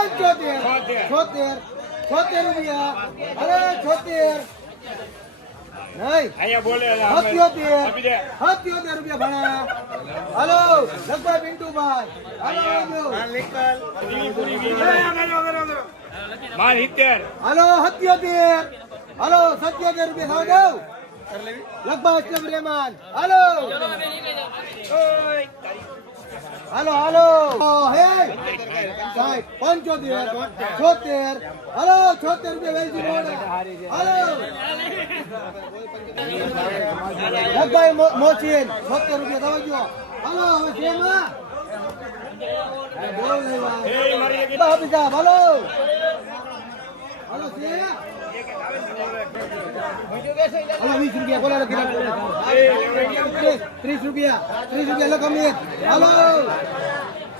76 76 રૂપિયા અરે 76 નહીં અહીંયા બોલે 77 રૂપિયા ભણા હાલો લગભાઈ પિન્ટુભાઈ હાલો માર 70 હાલો 77 હાલો 77 રૂપિયા ખાવ દઉં લગભગ અસલમ રહેમાન હાલો હાલો હાલો હે 75 76 હાલો 76 રૂપિયા વેલજી મોડે હાલો લગભાઈ મોચીન 70 રૂપિયા દવાજો હાલો હવે જેમાં બોલ લેવા હે મારી બાપી સાહેબ હાલો હાલો સે હાલો 20 રૂપિયા બોલા લખી 30 રૂપિયા લખો મે હાલો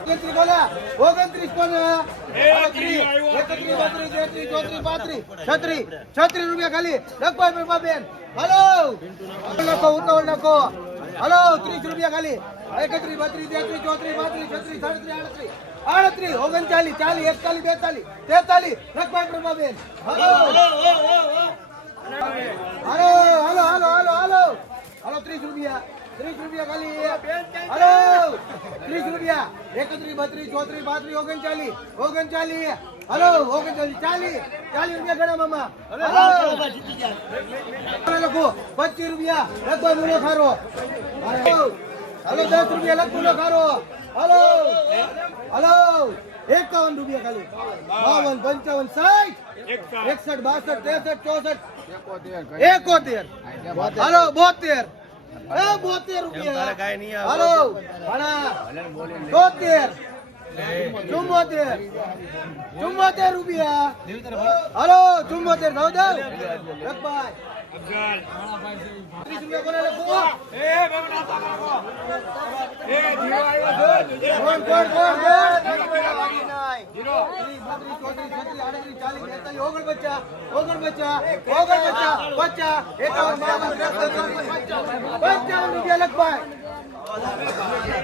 33 બોલા 29 કોના 31 36 રૂપિયા ખાલી લખભાઈ બેન હાલો લખો ઉતાવળ લખો હાલો 30 રૂપિયા ખાલી 31 32 33 34 35 36 37 38 39 40 41 42 હાલો 30 રૂપિયા ખાલી હાલો 30 રૂપિયા 31 32 34 35 39 હાલો 39 40 રૂપિયા ગણા મામા લખો 25 રૂપિયા લખો મુનો ખારો હાલો 10 રૂપિયા લખો મુનો ખારો હાલો 51 રૂપિયા ખાલી 52 55 60 61 62 63 64 71 હાલો 72 72 રૂપિયા હાલો ભાણા 73 74 રૂપિયા હાલો 74 થાવ દો રખભાઈ 30 રૂપિયા કોને લખો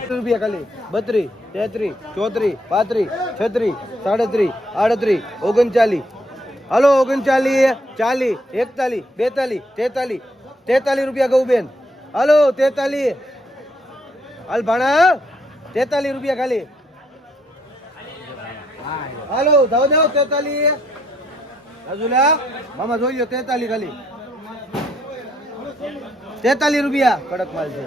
રૂપિયા ખાલી 32 33 34 35 36 37 38 હાલો 39 40 41 42 43 રૂપિયા ગૌ બેન હાલો 43 હાલ ભાણા 43 રૂપિયા ખાલી હાલો દાવ 43 હજુલા મામા જોઈ લો 43 ખાલી 43 રૂપિયા કડક માલ છે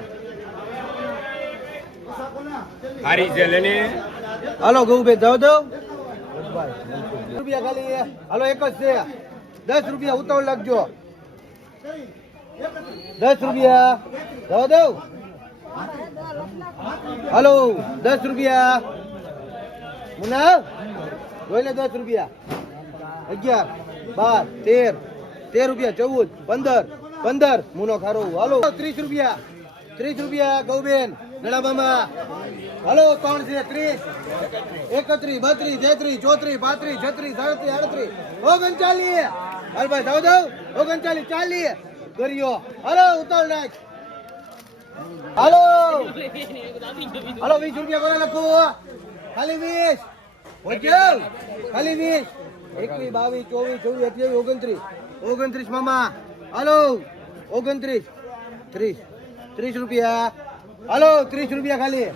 હારી છે લેને હાલો ગૌ બેન જાવ દો રૂપિયા ખાલી હાલો એક જ છે 10 રૂપિયા ઉતાવળ લાગજો 10 રૂપિયા જાવ દો હાલો 10 રૂપિયા મુના જોઈ લે 10 રૂપિયા 11 12 13 રૂપિયા 14 મુનો ખારો હાલો 30 રૂપિયા ગૌબેન નડા મામા હાલો 3 છે 30 31 32 33 34 35 36 37 38 39 હાલ ભાઈ જાવ દઉં 39 40 કર્યો હાલો ઉતાળ નાખ હાલો 20 રૂપિયા કોને લખો ખાલી 20 ખાલી 20 21 22 24 25 29 મામા હાલો 29 30 રૂપિયા હાલો 30 રૂપિયા ખાલી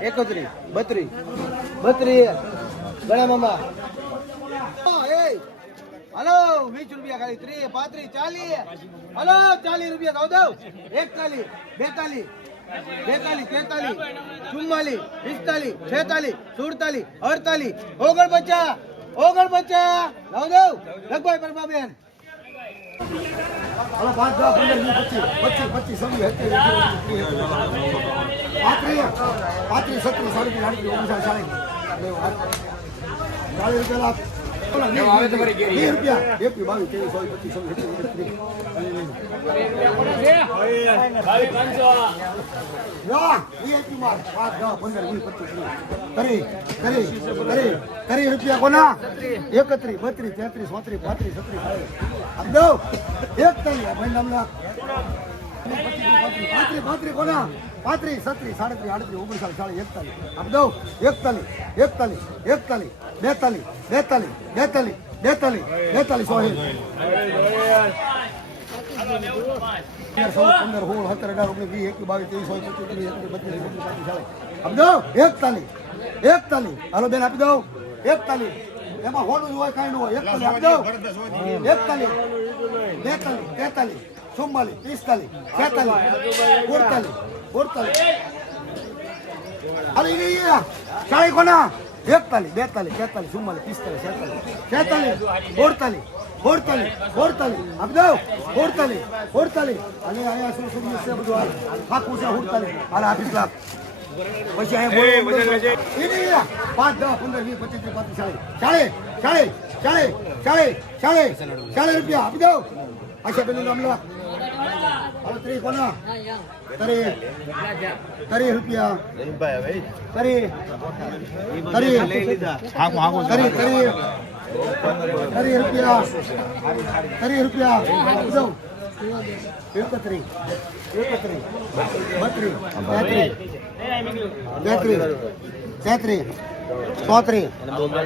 31 32 ગણા મામા હાલો 20 રૂપિયા ખાલી 30 35 40 હાલો 40 રૂપિયા દઉં 41 42 43 44 45 46 47 48 49 લાવ દઉં લગભાઈ પરમાબેન હાલો 5 10 15 20 25 રૂપિયા કોના 31 32 33 34 35 36 37 એક તાલી ભાઈ નામ લાખ પાંત્રીસ કોના 35 36 37 38 39 40 41 આપ દો 41 41 41 42 42 42 42 42 સોહેલ 15 16 17 18 19 20 21 22 23 24 આપ દો 41 41 હાલો બેન આપી દો 41 એમાં હોલું હોય કાંઈ ન હોય 41 આપી દો 41 42 43 44 45 46 47 48 અરે રે ચાલી કોના 41 42 43 44 45 46 47 48 આપી દો 48 અને અહીંયા શું શું છે બધું આખું છે 48 અને આપી લાખ પછી અહીંયા બોલો 5 10 15 20 25 30 40 રૂપિયા આપી દો આશા બેન નામ લો હવે 30 કોના 30 રૂપિયા 30 રૂપિયા 30 રૂપિયા આપી દો 31 32 33 34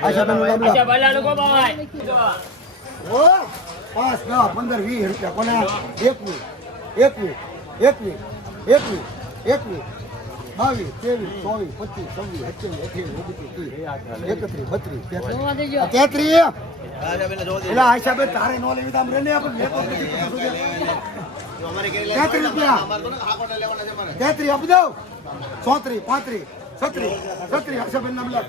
આશા બેન નામ લો ઓ 5 10 15 20 રૂપિયા કોના 21 22 23 24 33 એટલે આશા બેન તારે નો લેવી આમ રેને આપણે 33 રૂપિયા 33 આપી દો 34 35 37 આશા બેન નામ લો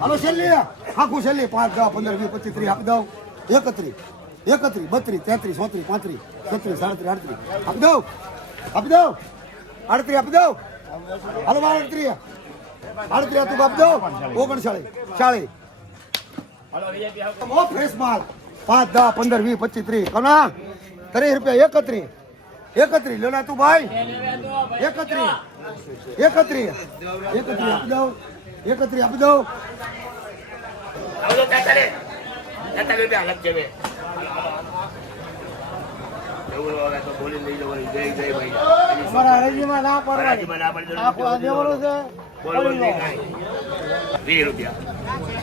હાલો છેલ્લી આખું છેલ્લી 5 10 15 20 25 30 આપી દો 31 32 33 34 35 37 37 38 આપી દો 38 આપી દો હાલો 38 તું આપી દો 39 40 બહુ ફ્રેશ માલ 5 10 15 20 25 30 કોના 30 રૂપિયા 31 લો ના તું ભાઈ 31 આપી દો 31 આપી દો તમારા હરાજીમાં ના પડવાની આખું આ દેવાનું છે 20 રૂપિયા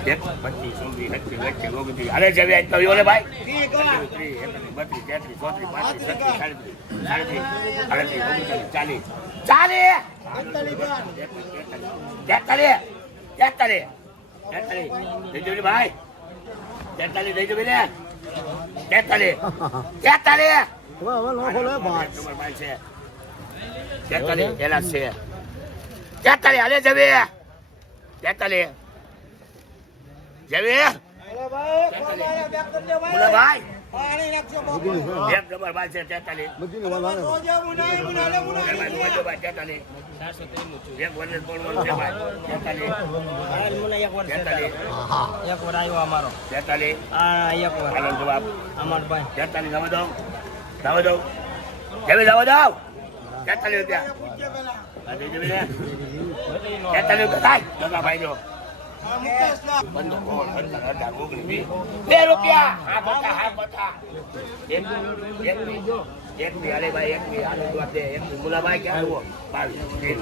25 26 29 અરે જવે આજ તો યોલે ભાઈ 32 33 34 35 36 40 દઈ દો ભાઈ 43 દઈ દો બેને 43 હવે નો ખોલે ભાઈ 43 એલા છે 43 અરે જવે 43 જવે બોલા ભાઈ એક નંબર બાલ છે 43 બધીને વાલા ને એક વન પણ છે ભાઈ 43 એક વાર આવ્યો અમારો 43 આ એક વાર હાલો જવાબ અમાર ભાઈ 43 જવા દો જવે જવા દો 43 રૂપિયા આ દઈ દે બેને 43 રૂપિયા થાય દાદા ભાઈ જો 2 રૂપિયા હા બતા એક ની અરે ભાઈ એક ની આલુ દો દે એક ની મુલાભાઈ ક્યાં આવો 22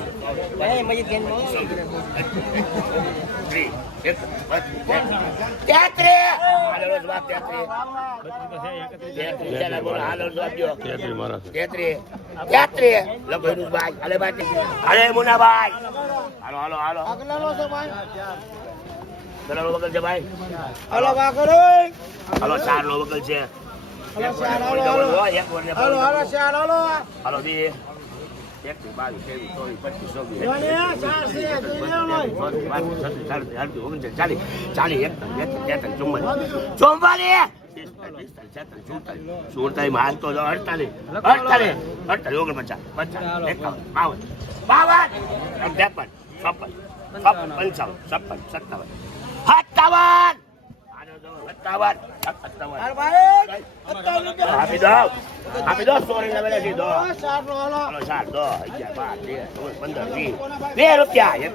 ભાઈ મજી કેન નો 33 હાલો જવાબ 33 ચાલો બોલો હાલો જવાબ દો 33 લખો એનું ભાઈ અલે ભાઈ અલે મુનાભાઈ હાલો આગલાનો છે ભાઈ પેલા વગર છે ભાઈ હાલો વા કરો હાલો 4 નો વગર છે હાલો ચાર હાલો ચાર હાલો હાલો બે 1 22 23 54 55 57 આપી દો સોરી ના વેલા દો હાલો 4 દો 11 12 13 14 20 રૂપિયા 1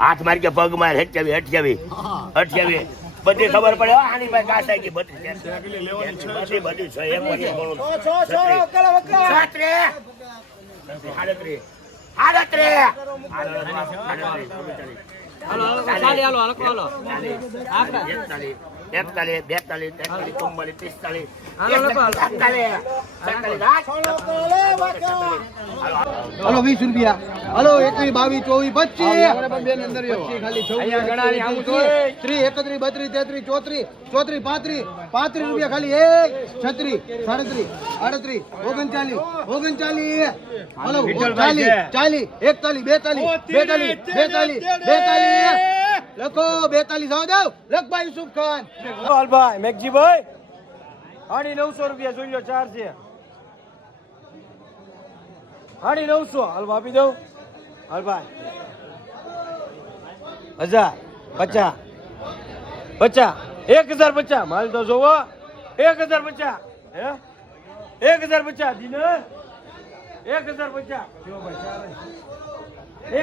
હાથ મારી કે પગ માર 28 બધી ખબર પડે આની ભાઈ કાસાઈ ગઈ બધી બધી છે એક વખત હાલો ચાલી હાલો હાલો હાલો 41 42 43 44 હાલો 20 રૂપિયા હાલો 21 22 24 25 ખાલી 30 31 32 33 34 35 રૂપિયા ખાલી 1 36 37 38 39 હાલો 40 41 42 લખો 42 જાવ દો લખભાઈ યુસુફ ખાન હાલભાઈ મેઘજીભાઈ 950 રૂપિયા જોઈ લો 4 છે 950 હાલવા આપી દઉં હાલભાઈ 1000 50 1050 માલ તો જોવો 1050 હે 1050 દિને 1050 જો ભાઈ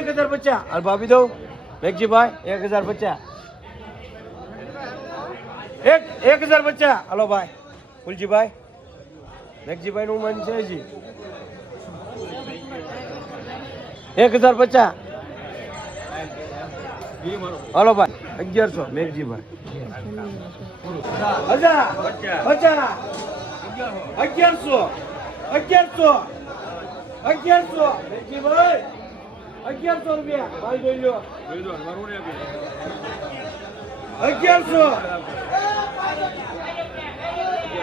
1050 હાલવા આપી દઉં મેઘજીભાઈ 1050 1050 હાલો ભાઈ ફુલજીભાઈ મેઘજીભાઈ નું મન છે જી 1050 હાલો ભાઈ 1100 મેઘજીભાઈ 1050 1100 મેઘજીભાઈ 1100 રૂપિયા ભાઈ જોઈ લો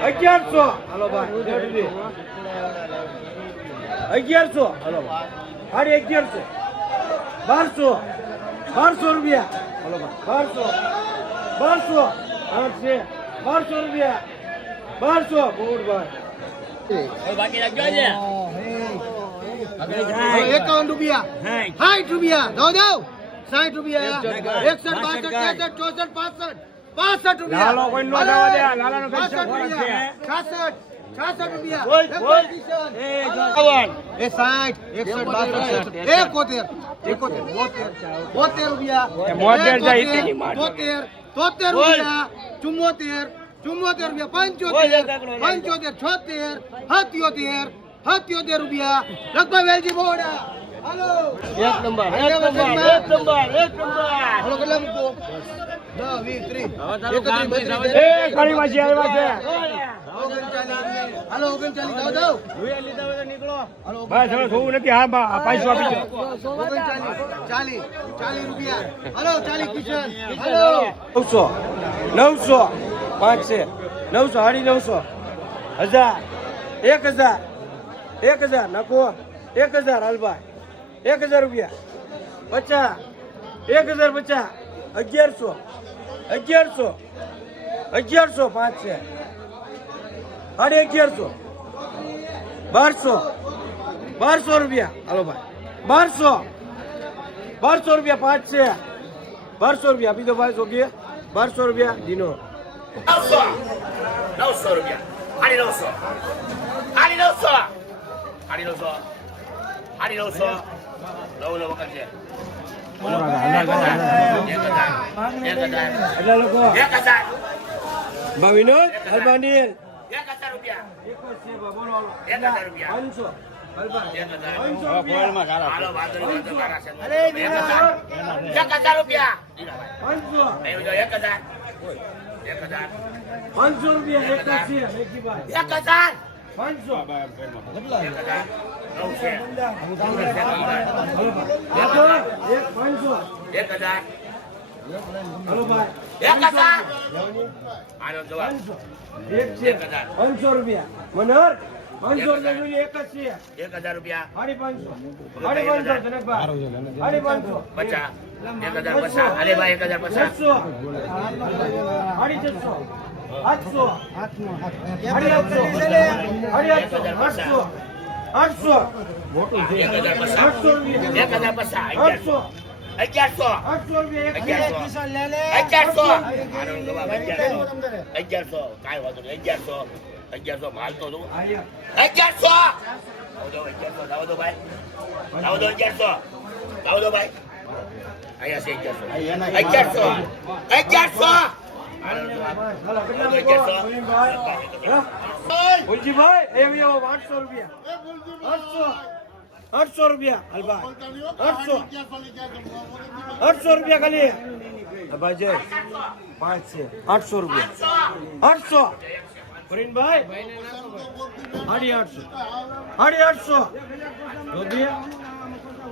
1100 હાલો ભાઈ 1100 હાલો ભાઈ 1100 1200 રૂપિયા હાલો ભાઈ 1200 1200 રૂપિયા 1200 બોડ ભાઈ 51 રૂપિયા 60 રૂપિયા દો 60 રૂપિયા 61 62 63 64 65 રૂપિયા લાલો કોઈ નો જવા દે લાલાનો 66 રૂપિયા બોલ. એ 60 61 72 73 રૂપિયા 72 જાય એટલી માં 73 રૂપિયા 74 રૂપિયા 75 77 રૂપિયા લગભગ વેલજી બોડા હાલો એક નંબર હાલો કેટલા મૂકો 10 20 30 એ ખાલી વાસી આવ્યા છે હાલો 39 દો ભાઈ થોડું થોડું નથી હા 500 આપી દો 40 રૂપિયા હાલો 40 કિશન હાલો 900 5 છે 900 1000 નાખો 1000 હાલભાઈ 1000 રૂપિયા 50 1050 1100 5 છે 1150 1200 રૂપિયા હાલો ભાઈ 1200 રૂપિયા 5 છે 1200 રૂપિયા આપી દો ભાઈ જોગીએ 1200 રૂપિયા દીનો 900 રૂપિયા 900 નવ વખત છે એટલા લોકો 1000 ભાવિનો અલ્બાનીલ 1000 રૂપિયા 1000 રૂપિયા 500 હાલો વાંધો નહીં, વાંધો કાકા છે. 1000 રૂપિયા 500 500 રૂપિયા એક છે મેઘજીભાઈ 1000 500 નવ છે એક 500 1000 હાલો ભાઈ 1000 આનો જવાબ એક છે 500 રૂપિયા મનોહર 500 રૂપિયા જોઈએ એક જ છે 1000 રૂપિયા 550 જનકભાઈ 550 પચાસ 1050 અરે ભાઈ 1050 700 800 મોટું છે 800 1150 1100 કાંઈ વાંધો નહીં 1100 માલ તો દઉં 1100 લાવો દો ભાઈ 1100 લાવો દો ભાઈ અહીંયા છે 1100 ભાઈ એવી 800 રૂપિયા 800 રૂપિયા હલભાઈ 800 રૂપિયા ખાલી ભાઈ જય 5 છે 800 રૂપિયા 800 પ્રવીણભાઈ 850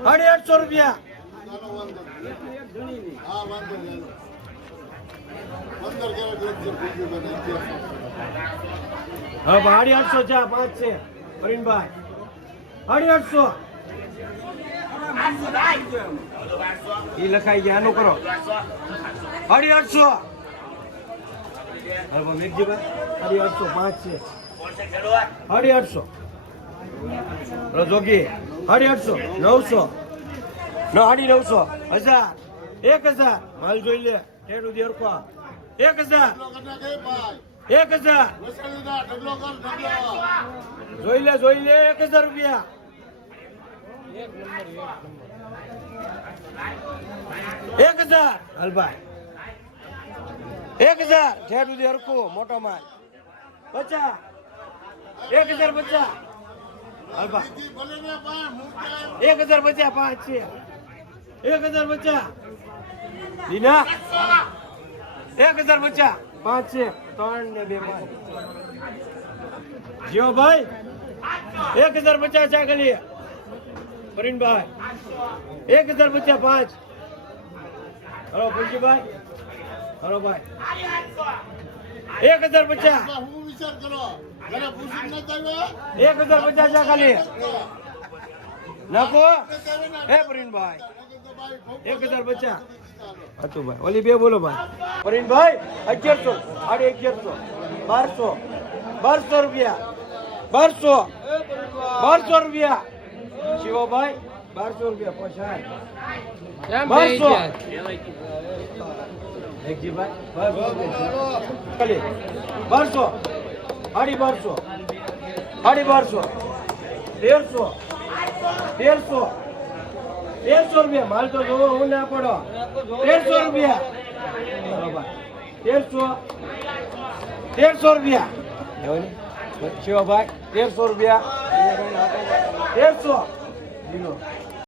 850 રૂપિયા હા ભાઈ 850 છે 5 છે પ્રવીણભાઈ 850 ઈ લખાઈ ગયા આનું કરો 850 હા મેઘજીભાઈ 850 5 છે 850 જોગી 850 900 900 1000 1000 માલ જોઈ લે ટેડું દેરકો 1000 જોઈ લે 1000 રૂપિયા 1000 હલભાઈ 1000 ઠેઠું દે હરખું મોટો માલ 50 1050 હલભાઈ 1050 5 છે 1050 દીના 1050 5 છે 3 ને 2 5 જીઓ ભાઈ 1050 ચા ખાલી પ્રવીણભાઈ 1050 5 હલો પુલજીભાઈ હલો ભાઈ 1050 1050 ચા ખાલી નાખો હે પ્રવીણભાઈ 1050 હતું ભાઈ ઓલી બે બોલો ભાઈ પ્રવીણભાઈ 1100 1150 1200 રૂપિયા 1200 રૂપિયા શિવભાઈ 1200 રૂપિયા પોસાય 1200 એકજીભાઈ 1200 સાડી 1200 1300 રૂપિયા માલ તો જોવો હું ના પડો 1300 રૂપિયા 1300 રૂપિયા શિવભાઈ 1300 રૂપિયા 1300